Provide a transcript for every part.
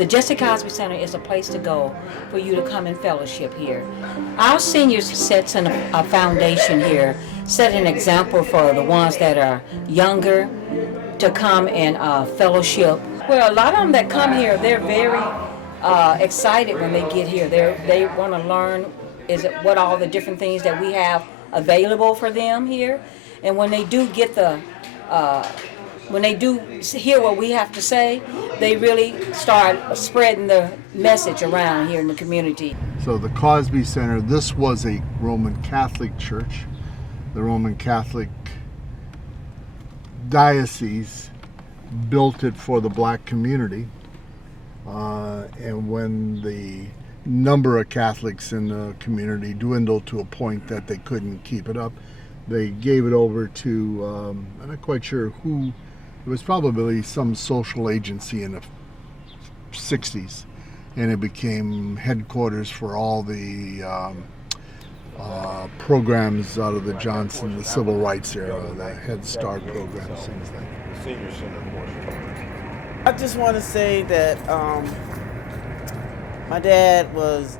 The Jesse Cosby Center is a place to go for you to come and fellowship here. Our seniors set a foundation here, set an example for the ones that are younger to come and fellowship. Well, a lot of them that come here, they're very excited when they get here. They want to learn what all the different things that we have available for them here, and when they do get when they do hear what we have to say, they really start spreading the message around here in the community. So the Cosby Center, this was a Roman Catholic church. The Roman Catholic diocese built it for the black community. And when the number of Catholics in the community dwindled to a point that they couldn't keep it up, they gave it over to, I'm not quite sure who, it was probably some social agency in the 60s, and it became headquarters for all the programs out of the Johnson, the civil rights era, the Head Start programs, things like that. The senior center portion. I just want to say that my dad was,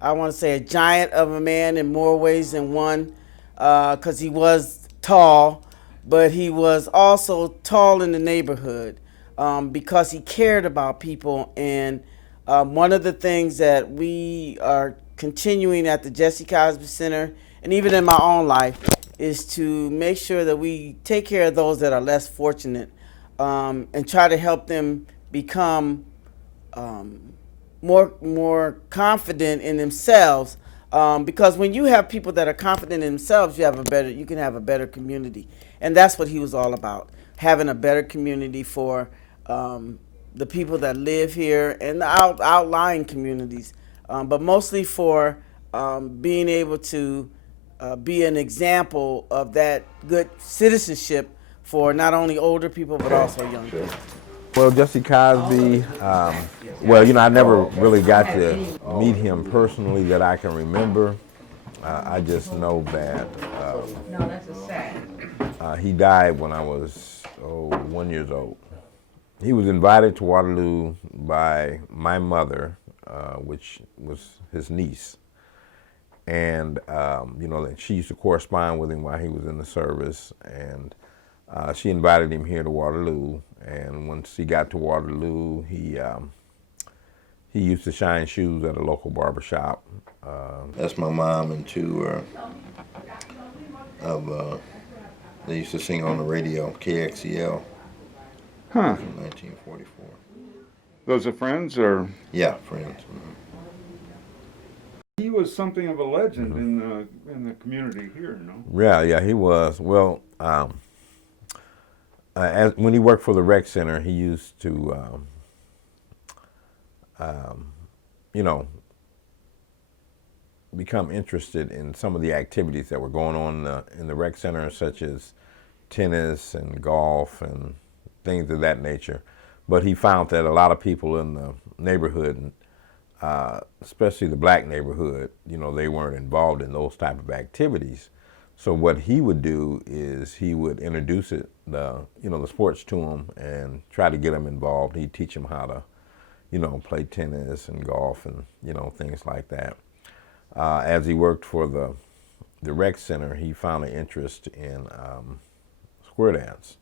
I want to say, a giant of a man in more ways than one, because he was tall, but he was also tall in the neighborhood because he cared about people. And one of the things that we are continuing at the Jesse Cosby Center, and even in my own life, is to make sure that we take care of those that are less fortunate and try to help them become more confident in themselves. Because when you have people that are confident in themselves, you can have a better community. And that's what he was all about, having a better community for the people that live here and the outlying communities, but mostly for being able to be an example of that good citizenship for not only older people but also young people. Well, Jesse Cosby, I never really got to meet him personally that I can remember. I just know that he died when I was 1 year old. He was invited to Waterloo by my mother, which was his niece. And, she used to correspond with him while he was in the service. And she invited him here to Waterloo. And once he got to Waterloo, he used to shine shoes at a local barber shop. That's my mom and two they used to sing on the radio, KXEL. Huh. From 1944. Those are friends, or? Yeah, friends. Mm-hmm. He was something of a legend in the community here, no? Yeah, he was. Well, when he worked for the rec center, he used to, become interested in some of the activities that were going on in the rec center, such as tennis and golf and things of that nature. But he found that a lot of people in the neighborhood, especially the black neighborhood, they weren't involved in those type of activities. So what he would do is he would introduce the sports to them and try to get them involved. He'd teach them how to, play tennis and golf and, things like that. As he worked for the rec center, he found an interest in square dance.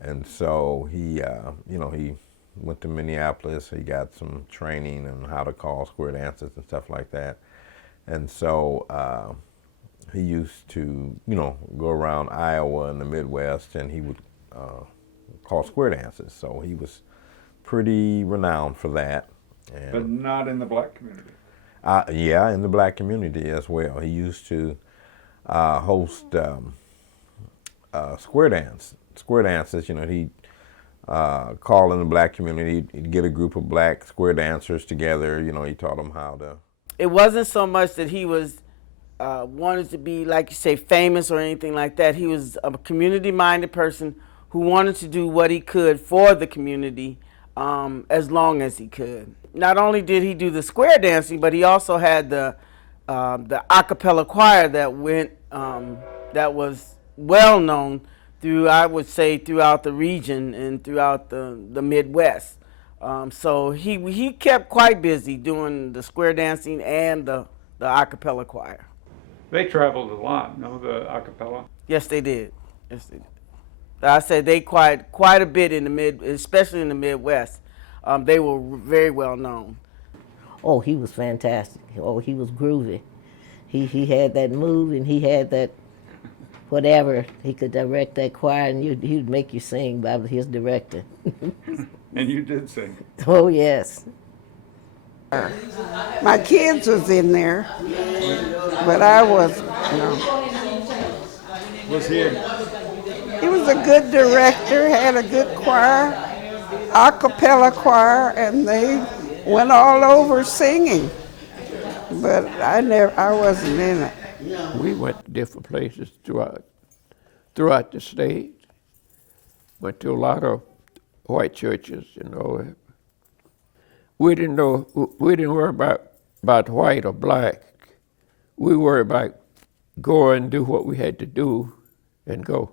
And so he went to Minneapolis. He got some training on how to call square dances and stuff like that. And so he used to, go around Iowa and the Midwest, and he would call square dances. So he was pretty renowned for that. And, but not in the black community. Yeah, in the black community as well. He used to host square dances. He'd call in the black community. He'd get a group of black square dancers together. He taught them how to. It wasn't so much that he was wanted to be, like you say, famous or anything like that. He was a community-minded person who wanted to do what he could for the community as long as he could. Not only did he do the square dancing, but he also had the a cappella choir that went that was well known I would say, throughout the region and throughout the Midwest. So he kept quite busy doing the square dancing and the a cappella choir. They traveled a lot, no, the a cappella? Yes, they did. Yes, they did. I said they quite a bit in the especially in the Midwest. They were very well known. Oh, he was fantastic. Oh, he was groovy. He had that move and he had that whatever. He could direct that choir and he'd make you sing by his directing. And you did sing. Oh, yes. My kids was in there, but I was, no. Was he? He was a good director, had a good choir, a cappella choir, and they went all over singing. But I wasn't in it. We went to different places throughout the state. Went to a lot of white churches, you know. We didn't worry about white or black. We worried about go and do what we had to do and go.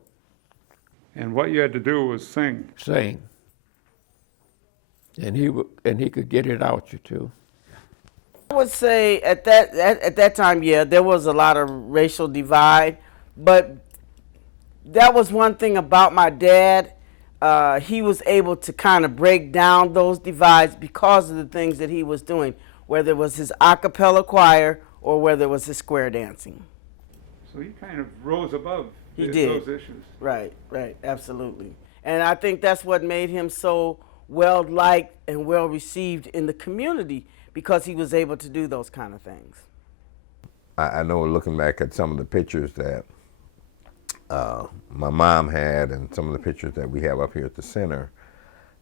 And what you had to do was sing. Sing. And he could get it out you too. I would say at that time, yeah, there was a lot of racial divide, but that was one thing about my dad. He was able to kind of break down those divides because of the things that he was doing, whether it was his a cappella choir or whether it was his square dancing. So he kind of rose above He did. those issues. Right, absolutely. And I think that's what made him so well liked and well received in the community, because he was able to do those kind of things. I know looking back at some of the pictures that my mom had and some of the pictures that we have up here at the center,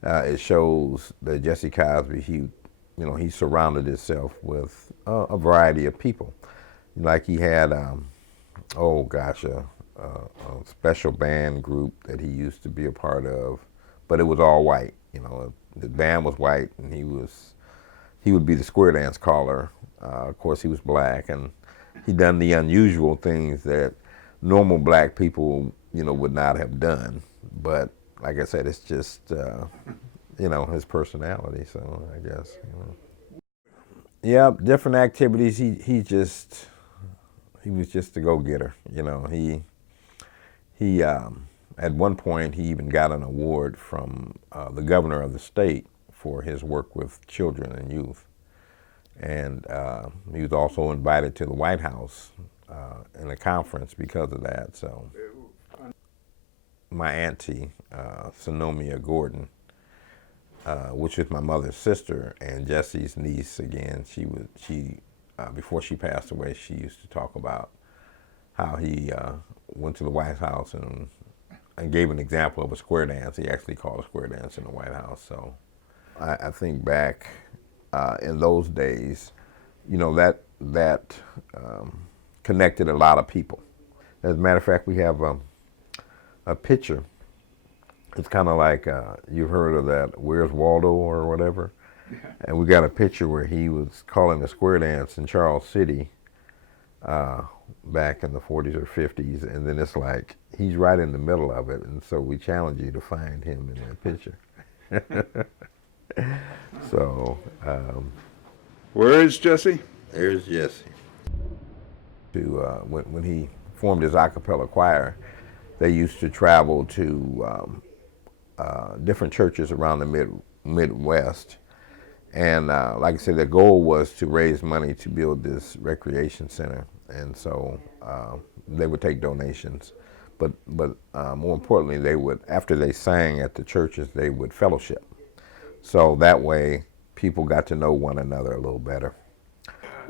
it shows that Jesse Cosby, he surrounded himself with a variety of people. Like he had, a special band group that he used to be a part of, but it was all white. You know, the band was white, and he would be the square dance caller. Of course, he was black, and he'd done the unusual things that normal black people, would not have done. But like I said, it's just, his personality. So I guess, Yeah, different activities. He was just a go-getter. He at one point he even got an award from the governor of the state for his work with children and youth. And he was also invited to the White House in a conference because of that. So my auntie, Sonomia Gordon, which is my mother's sister and Jesse's niece again, she before she passed away, she used to talk about how he went to the White House and gave an example of a square dance. He actually called a square dance in the White House. So I think back in those days, that connected a lot of people. As a matter of fact, we have a picture. It's kind of like you've heard of that Where's Waldo or whatever. Yeah. And we got a picture where he was calling a square dance in Charles City back in the 40s or 50s, and then it's like he's right in the middle of it, and so we challenge you to find him in that picture. So, where is Jesse? There's Jesse. When he formed his a cappella choir, they used to travel to different churches around the Midwest. And like I said, their goal was to raise money to build this recreation center. And so they would take donations. But more importantly, they would, after they sang at the churches, they would fellowship. So that way, people got to know one another a little better.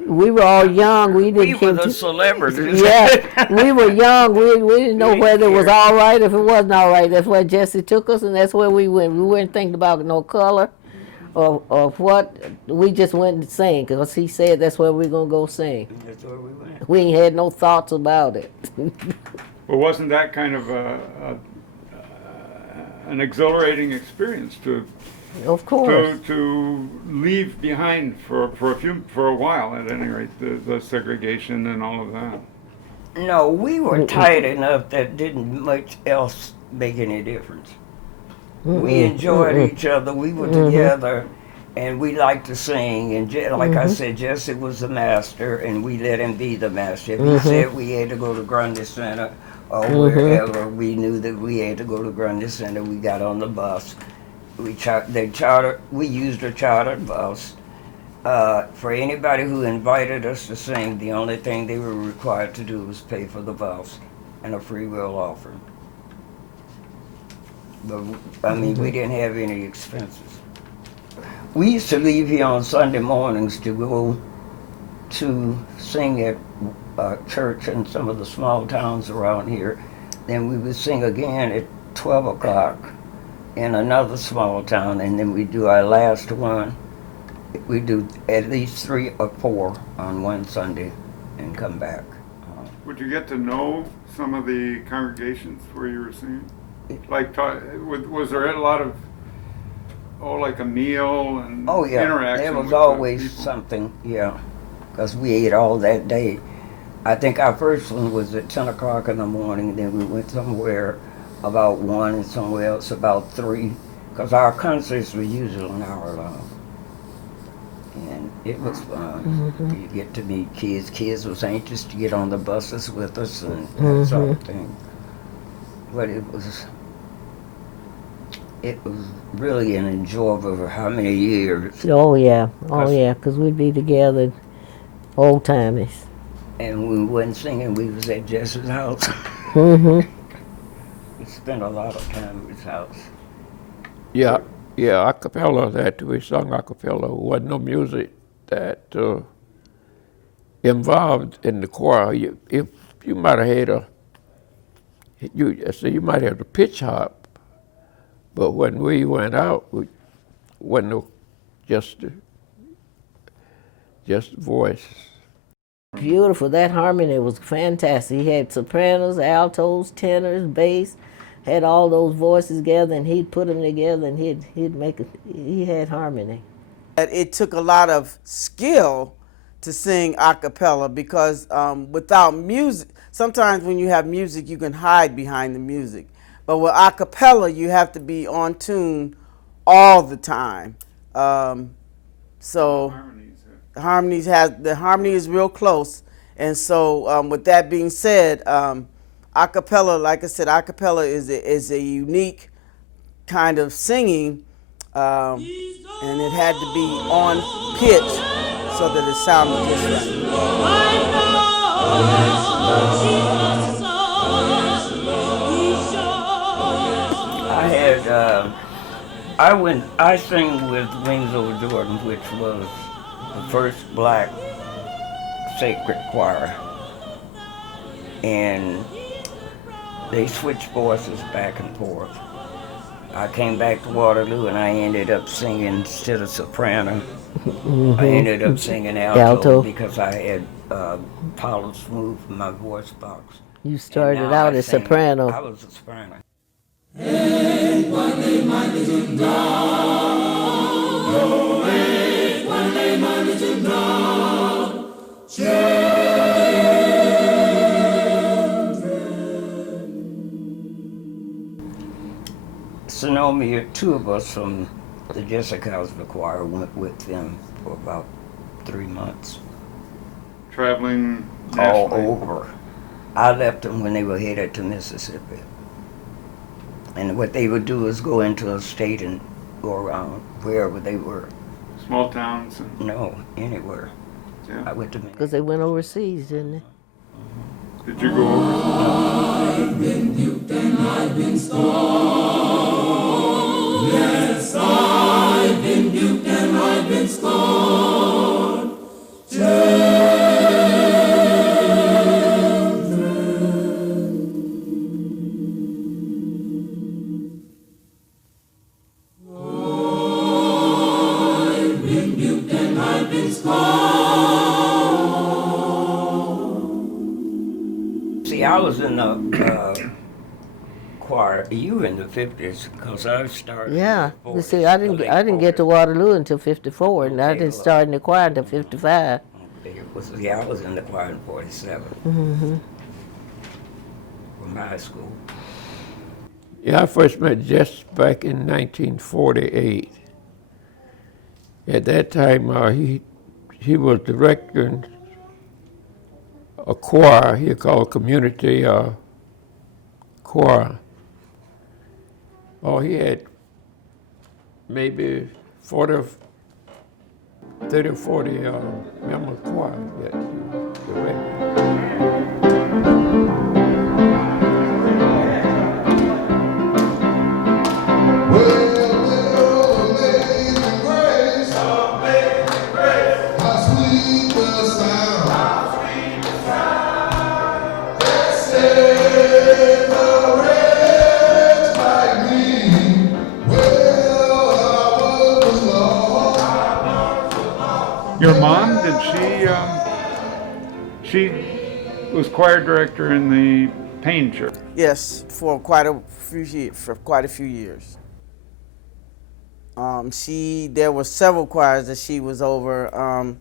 We were all young. We were the celebrities. Yeah, we were young. We didn't know whether it was all right, if it wasn't all right. That's where Jesse took us, and that's where we went. We weren't thinking about no color or what. We just went and sang because he said that's where we're going to go sing. That's where we went. We ain't had no thoughts about it. Well, wasn't that kind of an exhilarating experience to Of course. to leave behind for a while, at any rate, the segregation and all of that? No, we were tight enough that didn't much else make any difference. We enjoyed each other. We were together, and we liked to sing. And like I said, Jesse was the master, and we let him be the master. If he said we had to go to Grundy Center or wherever, we knew that we had to go to Grundy Center. We got on the bus. We used a chartered bus. For anybody who invited us to sing, the only thing they were required to do was pay for the bus and a free will offering. But I mean, we didn't have any expenses. We used to leave here on Sunday mornings to go to sing at church in some of the small towns around here. Then we would sing again at 12 o'clock in another small town, and then we do our last one. We do at least 3 or 4 on one Sunday and come back. Would you get to know some of the congregations where you were singing? Like, was there a lot of, like a meal and interaction? There was with always the people? something, because we ate all that day. I think our first one was at 10 o'clock in the morning, then we went somewhere about 1 and somewhere else about 3, because our concerts were usually an hour long. And it was fun. You get to meet kids. Kids was anxious to get on the buses with us and that sort of thing. But it was really an enjoyable for how many years. Oh yeah, because we'd be together, old timies. And when we wasn't singing, we was at Jesse's house. We spent a lot of time at his house. Yeah, a cappella that we sung a cappella. Wasn't no music that involved in the choir. If you might have had you might have the pitch harp, but when we went out, we wasn't no just voice. Beautiful. That harmony was fantastic. He had sopranos, altos, tenors, bass, had all those voices together, and he'd put them together, and he'd make it. He had harmony. It took a lot of skill to sing a cappella because without music, sometimes when you have music, you can hide behind the music. But with a cappella, you have to be on tune all the time. So the harmony is real close. And so with that being said, a cappella, like I said, a cappella is a unique kind of singing, and it had to be on pitch so that it sounded just right. I sang with Wings Over Jordan, which was the first black sacred choir, and they switched voices back and forth. I came back to Waterloo and I ended up singing, instead of soprano, I ended up singing alto because I had polished smooth my voice box. You started out as soprano. I was a soprano. Sonoma, 2 of us from the Jesse Cosby Choir went with them for about 3 months. Traveling nationally? All over. I left them when they were headed to Mississippi. And what they would do is go into a state and go around wherever they were. Small towns? No, anywhere. Yeah. I went to Because they went overseas, didn't they? Did you go over? I've been duped and I've been scorned. Yes, I've been duped and I've been scorned. I've been duped and I've been scorned. See, I was in the choir. You were in the 50s, because I started. Yeah. In the You 40s, see, I didn't get to Waterloo until '54, and I Okay, didn't start in the choir until '55. I was in the choir in 47. Mm-hmm. From high school. Yeah, I first met Jess back in 1948. At that time, he was directing a choir he called community choir. Oh, he had maybe 30 or 40 member choir that he was directing. Your mom, did she was choir director in the Payne Church? Yes, for quite a few years. There were several choirs that she was over.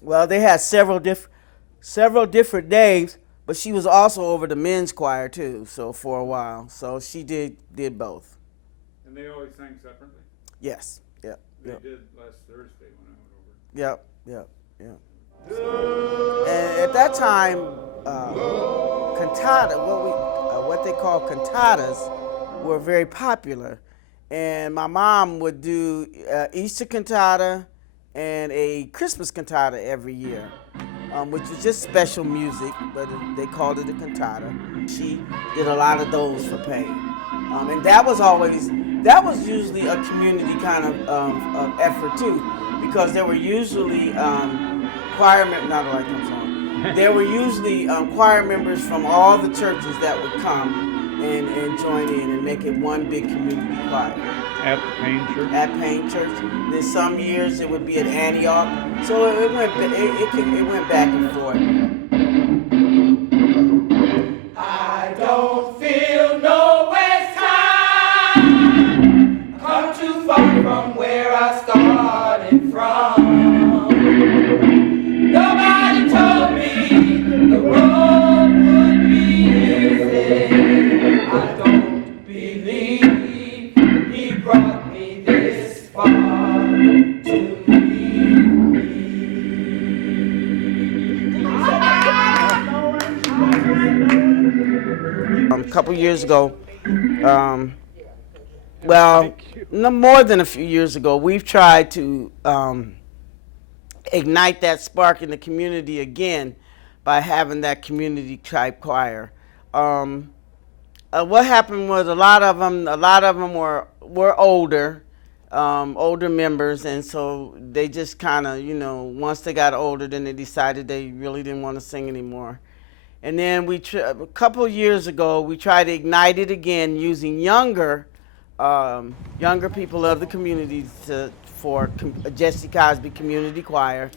Well, they had several different names, but she was also over the men's choir too. So for a while, so she did both. And they always sang separately? Yes. Yep. They did last Thursday when I went over. Yep. And at that time, cantata, what they call cantatas, were very popular. And my mom would do Easter cantata and a Christmas cantata every year, which was just special music, but they called it a cantata. She did a lot of those for Payne. And that was usually a community kind of effort too, because there were usually there were usually choir members from all the churches that would come and join in and make it one big community choir. At the Payne Church? At Payne Church. Then some years it would be at Antioch. So it went back and forth. I don't feel no waste time. Come too far from where I started from. Nobody told me the road would be easy. I don't believe he brought me this far to leave me. A couple years ago, no more than a few years ago, we've tried to ignite that spark in the community again by having that community type choir. What happened was a lot of them were older members, and so they just kind of, once they got older, then they decided they really didn't want to sing anymore. And then a couple of years ago, we tried to ignite it again using younger people of the community for Jesse Cosby Community Choir,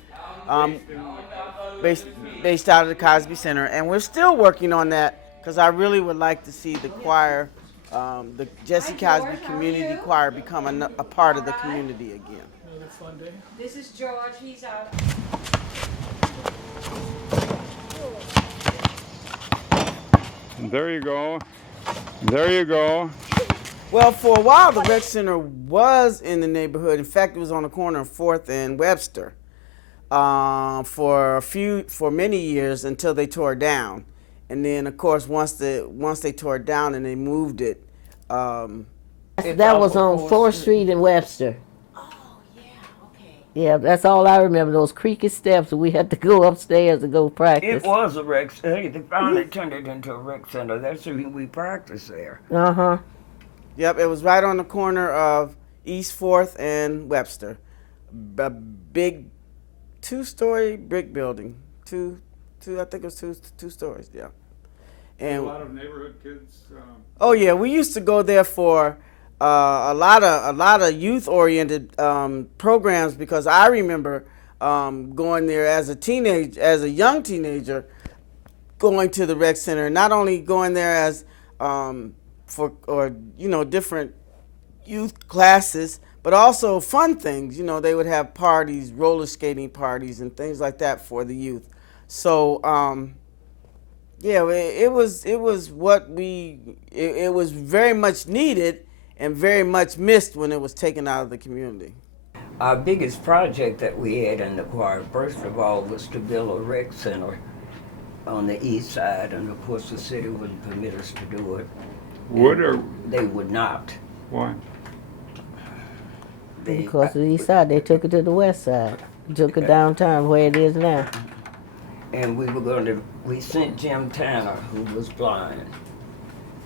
based out of the Cosby Center. And we're still working on that because I really would like to see the choir, the Jesse Cosby Community Choir, become a part of the community again. This is George. He's out. There you go. There you go. Well, for a while, the rec center was in the neighborhood. In fact, it was on the corner of 4th and Webster for many years until they tore it down. And then, of course, once they tore it down and they moved it. That was on 4th Street and Webster. Oh, yeah, okay. Yeah, that's all I remember, those creaky steps, and we had to go upstairs to go practice. It was a rec center. Hey, they finally turned it into a rec center. That's why we practiced there. Uh-huh. Yep, it was right on the corner of East 4th and Webster. A big 2-story brick building. I think it was two stories, yeah. And a lot of neighborhood kids. Oh yeah, we used to go there for a lot of youth-oriented programs, because I remember going there as a young teenager, going to the rec center. Not only going there as different youth classes, but also fun things. They would have parties, roller skating parties, and things like that for the youth. So Yeah, it was what it was very much needed and very much missed when it was taken out of the community. Our biggest project that we had in the choir, first of all, was to build a rec center on the east side, and of course the city wouldn't permit us to do it. Would or They would not. why? Because of the east side, they took it to the west side. Took it downtown where it is now. And we sent Jim Tanner, who was blind,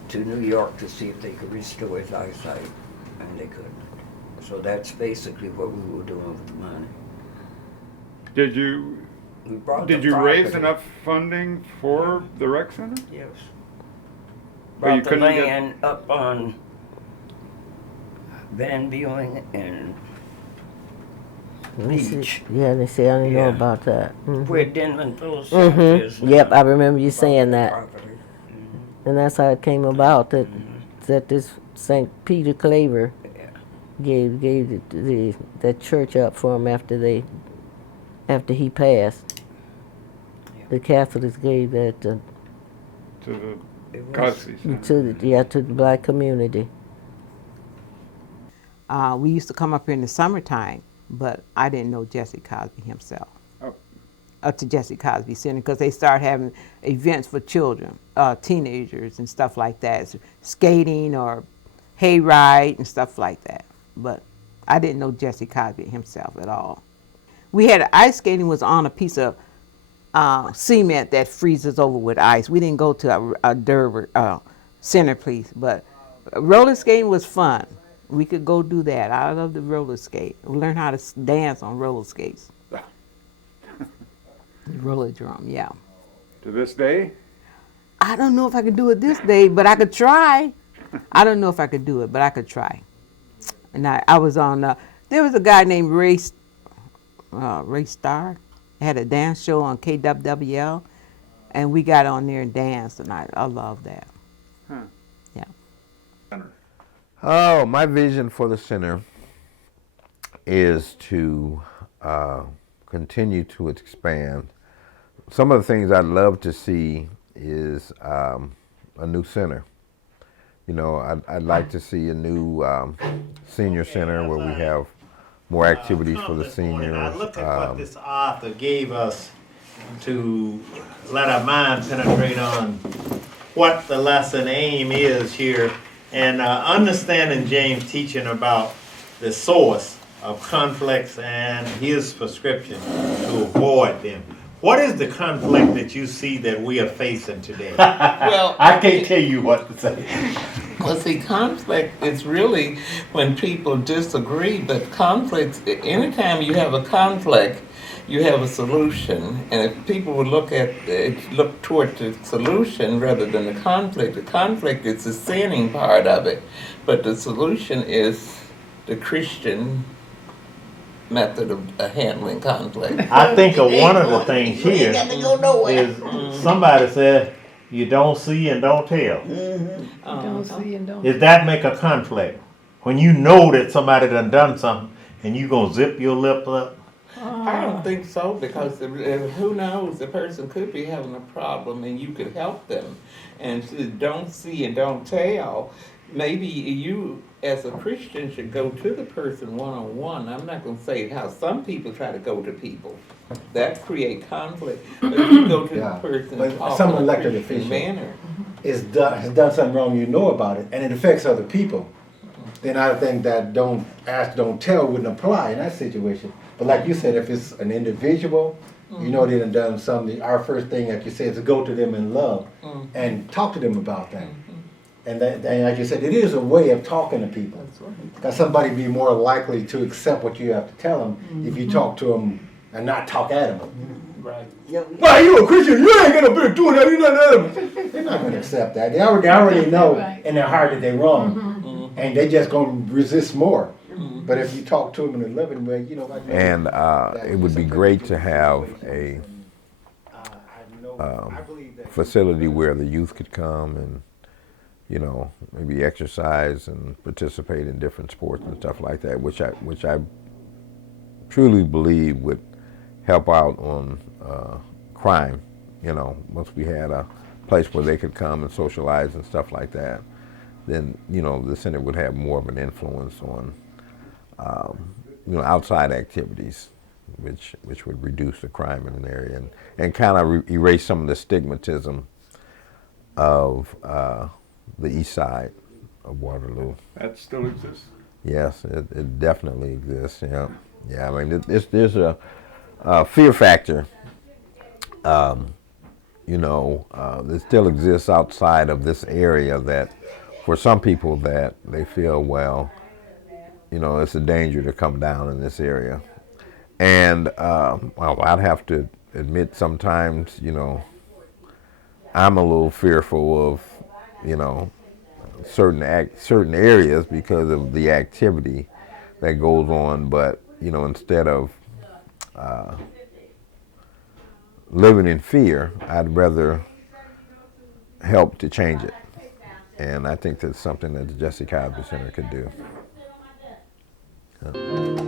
to New York to see if they could restore his eyesight, and they couldn't. So that's basically what we were doing with the money. Did you raise enough funding for the rec center? Yes. But you Brought the couldn't get- land up on Van Buren and Beach, Yeah, they say I didn't know Yeah. about that. where Denman Phillips is. Yep, I remember you saying that. Property. And that's how it came about that this St. Peter Claver gave that church up for him after he passed. The Catholics gave that To the Cosby Center. to the black community. We used to come up here in the summertime, but I didn't know Jesse Cosby himself. Oh. Up to Jesse Cosby Center, because they started having events for children, teenagers and stuff like that, skating or hayride and stuff like that. But I didn't know Jesse Cosby himself at all. We had ice skating was on a piece of cement that freezes over with ice. We didn't go to a dirt centerpiece, but roller skating was fun. We could go do that. I love the roller skate. We learned how to dance on roller skates. Roller drum, yeah. To this day? I don't know if I could do it this day, but I could try. I don't know if I could do it, but I could try. And I was on, there was a guy named Ray Starr. Had a dance show on KWWL, and we got on there and danced, and I love that. Huh. Yeah. Oh, my vision for the center is to continue to expand. Some of the things I'd love to see is a new center. You know, I'd like to see a new senior center where we have more activities for the seniors. I look at what this author gave us to let our mind penetrate on what the lesson aim is here, and understanding James' teaching about the source of conflicts and his prescription to avoid them. What is the conflict that you see that we are facing today? Well, I can't tell you what to say. Well, see, conflict is really when people disagree, but conflicts, anytime you have a conflict, you have a solution. And if people would look toward the solution rather than the conflict is the sinning part of it. But the solution is the Christian method of handling conflict. I think of one of the things here is somebody said, you don't see and don't tell. Don't see and don't. Does that make a conflict? When you know that somebody done something and you gonna zip your lip up? I don't think so, because who knows, the person could be having a problem and you could help them. And don't see and don't tell. Maybe you, as a Christian, should go to the person one-on-one. I'm not going to say how some people try to go to people. That create conflict. But you go to the person and talk some in a elected Christian official manner. has done something wrong, you know about it, and it affects other people, then I think that don't ask, don't tell wouldn't apply in that situation. But like you said, if it's an individual, you know they done something, our first thing, like you said, is to go to them in love and talk to them about that. And like you said, it is a way of talking to people. That's right. Because somebody be more likely to accept what you have to tell them if you talk to them and not talk at them. Right. Why you a Christian? You ain't gonna be doing that. You not They're not gonna accept that. They already know in their heart that they're wrong, and they just gonna resist more. But if you talk to them in a loving way, you know. Like And it would be great to have a facility where the youth could come and, you know, maybe exercise and participate in different sports and stuff like that, which I truly believe would help out on crime. You know, once we had a place where they could come and socialize and stuff like that, then, the center would have more of an influence on, outside activities, which would reduce the crime in an area and kind of erase some of the stigmatism of the east side of Waterloo. That still exists? Yes, it definitely exists. Yeah, yeah. I mean, there's a fear factor. That still exists outside of this area. That for some people, that they feel, well, it's a danger to come down in this area. And I'd have to admit sometimes, I'm a little fearful of, certain areas because of the activity that goes on. But instead of living in fear, I'd rather help to change it. And I think that's something that the Jesse Cosby Center could do. Yeah.